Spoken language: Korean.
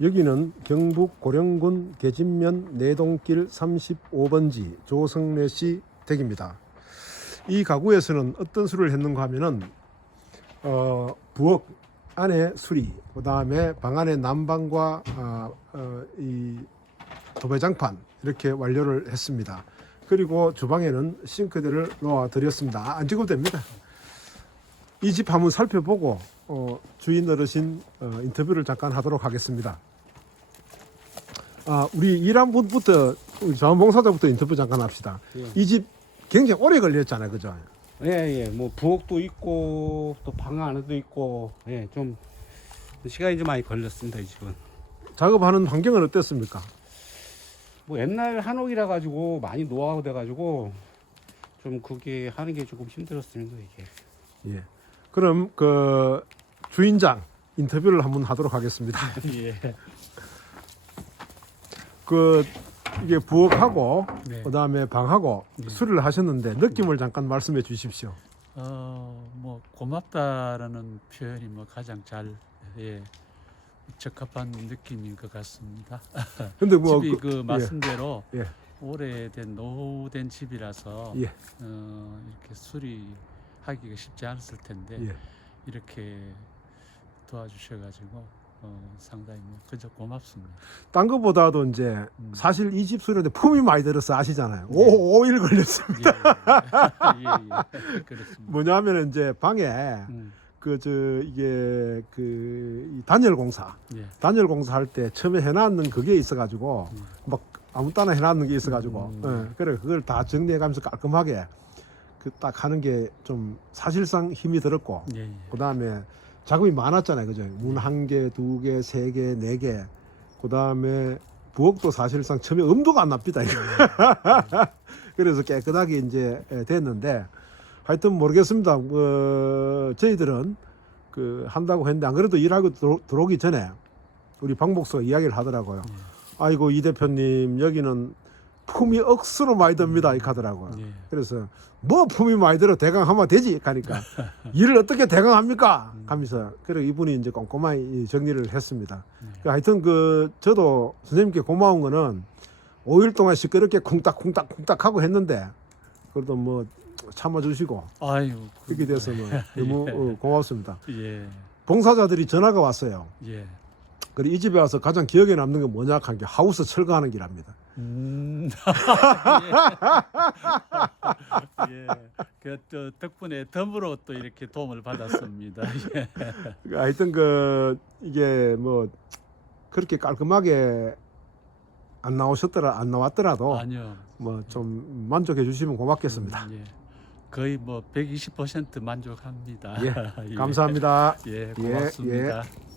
여기는 경북 고령군 계진면 내동길 35번지 조성래 씨 댁입니다. 이 가구에서는 어떤 수를 했는가 하면은 어, 부엌 안에 수리, 그 다음에 방 안에 난방과 아, 어, 이 도배장판 이렇게 완료를 했습니다. 그리고 주방에는 싱크대를 놓아 드렸습니다. 아, 안 찍어도 됩니다. 이 집 한번 살펴보고 어, 주인 어르신 어, 인터뷰를 잠깐 하도록 하겠습니다. 아, 우리 일한 분부터 우리 자원봉사자부터 인터뷰 잠깐 합시다. 예. 이집 굉장히 오래 걸렸잖아요, 그죠? 예, 예. 뭐 부엌도 있고 또 방 안에도 있고 예, 좀 시간이 좀 많이 걸렸습니다, 이 집은. 작업하는 환경은 어땠습니까? 뭐 옛날 한옥이라 가지고 많이 노하우 돼 가지고 좀 그게 하는 게 조금 힘들었습니다, 이게. 예. 그럼 그 주인장 인터뷰를 한번 하도록 하겠습니다. 예. 그 이게 부엌하고 네. 그다음에 방하고 네. 수리를 하셨는데 느낌을 잠깐 말씀해 주십시오. 어, 뭐 고맙다라는 표현이 뭐 가장 잘 예, 적합한 느낌인 것 같습니다. 근데 뭐 집이 그- 그, 말씀대로 예. 오래된 노후된 집이라서 예. 어, 이렇게 수리 하기가 쉽지 않았을 텐데 예. 이렇게 도와주셔가지고 어, 상당히 뭐 그저 고맙습니다. 딴 것보다도 이제 음. 사실 이 집 수리인데 품이 많이 들어서 아시잖아요. 네. 오, 5일 걸렸습니다. 예, 예. 예, 예. 그렇습니다. 뭐냐면은 이제 방에 음, 그저 이게 그이 단열 공사 예. 단열 공사 할 때 처음에 해놨는 그게 있어가지고 음. 막 아무 따나 해놨는 게 있어가지고 음. 예, 그래 그걸 다 정리해가면서 깔끔하게 그 딱 하는 게 좀 사실상 힘이 들었고 예, 예. 그 다음에 작업이 많았잖아요 그죠? 문 한 개 두 개 세 개 네 개. 그 다음에 부엌도 사실상 처음에 엄두가 안 납니다 이거. 그래서 깨끗하게 이제 예, 됐는데 하여튼 모르겠습니다. 어, 저희들은 그 한다고 했는데 안 그래도 일하고 들어, 들어오기 전에 우리 방목수가 이야기를 하더라고요. 예. 아이고 이 대표님 여기는 품이 억수로 많이 듭니다 이렇게 하더라고요 예. 그래서 뭐 품이 많이 들어 대강 하면 되지 하니까. 일을 어떻게 대강 합니까? 하면서 그래 이분이 이제 꼼꼼하게 정리를 했습니다. 네. 그 하여튼 그 저도 선생님께 고마운 거는 5일 동안 시끄럽게 쿵딱쿵딱 쿵딱 하고 했는데 그래도 뭐 참아주시고 아유 이렇게 돼서 뭐 너무 어, 고맙습니다. 예, 봉사자들이 전화가 왔어요. 예. 그리고 이 집에 와서 가장 기억에 남는 게 뭐냐 한 게 하우스 철거하는 길합니다 음. 예. 그 또 덕분에 덤으로 또 이렇게 도움을 받았습니다. 예. 그러니까 하여튼 그 이게 뭐 그렇게 깔끔하게 안 나오셨더라 안 나왔더라도 아니요. 뭐 좀 만족해 주시면 고맙겠습니다. 음, 예. 거의 뭐 120% 만족합니다. 예, 감사합니다. 예, 예, 고맙습니다.